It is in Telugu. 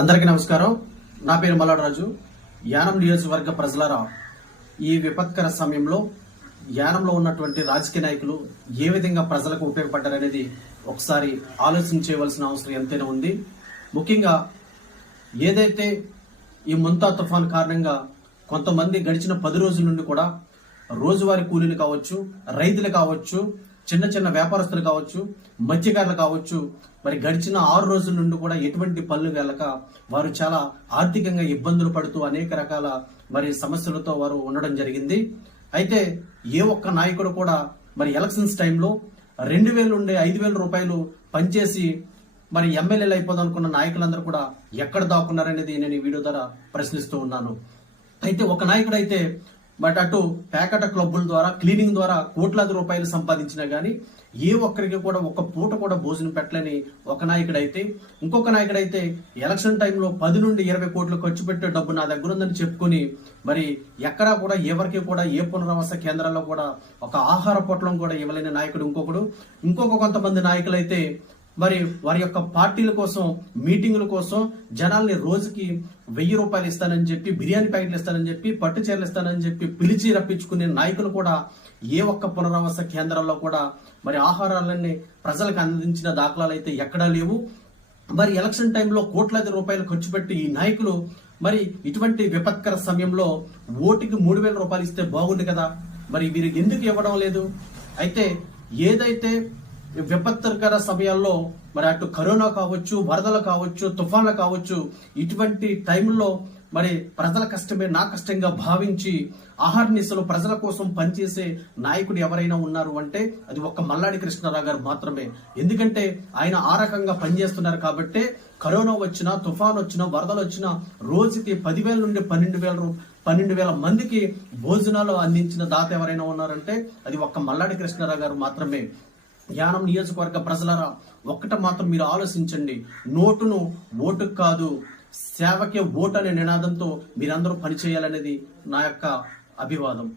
అందరికీ నమస్కారం. నా పేరు మల్లాడరాజు. యానం నియోజకవర్గ ప్రజలరా ఈ విపత్కర సమయంలో యానంలో ఉన్నటువంటి రాజకీయ నాయకులు ఏ విధంగా ప్రజలకు ఉపయోగపడ్డారనేది ఒకసారి ఆలోచన చేయవలసిన అవసరం ఎంతైనా ఉంది. ముఖ్యంగా ఏదైతే ఈ ముంతా తుఫాన్ కారణంగా కొంతమంది గడిచిన పది రోజుల నుండి కూడా రోజువారీ కూలీలు కావచ్చు రైతులు కావచ్చు చిన్న చిన్న వ్యాపారస్తులు కావచ్చు మత్స్యకారులు కావచ్చు మరి గడిచిన ఆరు రోజుల నుండి కూడా ఎటువంటి పనులు వెళ్ళక వారు చాలా ఆర్థికంగా ఇబ్బందులు పడుతూ అనేక రకాల మరి సమస్యలతో వారు ఉండడం జరిగింది. అయితే ఏ ఒక్క నాయకుడు కూడా మరి ఎలక్షన్స్ టైంలో రెండు వేలు ఉండే ఐదు వేల రూపాయలు పనిచేసి మరి ఎమ్మెల్యేలు అయిపోదాం అనుకున్న నాయకులందరూ కూడా ఎక్కడ దాక్కున్నారనేది నేను ఈ వీడియో ద్వారా ప్రశ్నిస్తూ ఉన్నాను. అయితే ఒక నాయకుడు అయితే బట్ అటు ప్యాకెట్ క్లబ్బుల ద్వారా క్లీనింగ్ ద్వారా కోట్లాది రూపాయలు సంపాదించినా కానీ ఏ ఒక్కరికి కూడా ఒక పూట కూడా భోజనం పెట్టలేని ఒక నాయకుడైతే ఇంకొక నాయకుడైతే ఎలక్షన్ టైంలో పది నుండి ఇరవై కోట్లు ఖర్చు పెట్టే డబ్బు నా దగ్గర ఉందని చెప్పుకొని మరి ఎక్కడా కూడా ఎవరికి కూడా ఏ పునరావాస కేంద్రాల్లో కూడా ఒక ఆహార పొట్లం కూడా ఇవ్వలేని నాయకుడు ఇంకొకడు. ఇంకొక కొంతమంది నాయకులైతే మరి వారి యొక్క పార్టీల కోసం మీటింగుల కోసం జనాల్ని రోజుకి వెయ్యి రూపాయలు ఇస్తానని చెప్పి బిర్యానీ ప్యాకెట్లు ఇస్తానని చెప్పి పట్టు చీరలు ఇస్తానని చెప్పి పిలిచి రప్పించుకునే నాయకులు కూడా ఏ ఒక్క పునరావాస కేంద్రంలో కూడా మరి ఆహారాలన్నీ ప్రజలకు అందించిన దాఖలాలు అయితే ఎక్కడా లేవు. మరి ఎలక్షన్ టైంలో కోట్లాది రూపాయలు ఖర్చు పెట్టి ఈ నాయకులు మరి ఇటువంటి విపత్కర సమయంలో ఓటుకి మూడు వేల రూపాయలు ఇస్తే బాగుంది కదా. మరి వీరికి ఎందుకు ఇవ్వడం లేదు? అయితే ఏదైతే విపత్కర సమయాల్లో మరి అటు కరోనా కావచ్చు వరదలు కావచ్చు తుఫాన్లు కావచ్చు ఇటువంటి టైంలో మరి ప్రజల కష్టమే నా కష్టంగా భావించి ఆహార నిశలు ప్రజల కోసం పనిచేసే నాయకుడు ఎవరైనా ఉన్నారు అంటే అది ఒక్క మల్లాడి కృష్ణారావు గారు మాత్రమే. ఎందుకంటే ఆయన ఆ రకంగా పనిచేస్తున్నారు కాబట్టి కరోనా వచ్చినా తుఫాన్ వచ్చినా వరదలు వచ్చినా రోజుకి పదివేల నుండి పన్నెండు వేల పన్నెండు వేల మందికి భోజనాలు అందించిన దాత ఎవరైనా ఉన్నారంటే అది ఒక్క మల్లాడి కృష్ణారావు గారు మాత్రమే. యానం నియోజకవర్గ ప్రజలరా ఒక్కట మాత్రం మీరు ఆలోచించండి. నోటును ఓటుకు కాదు సేవకే ఓటు అనే నినాదంతో మీరందరూ పనిచేయాలనేది నా యొక్క అభివాదం.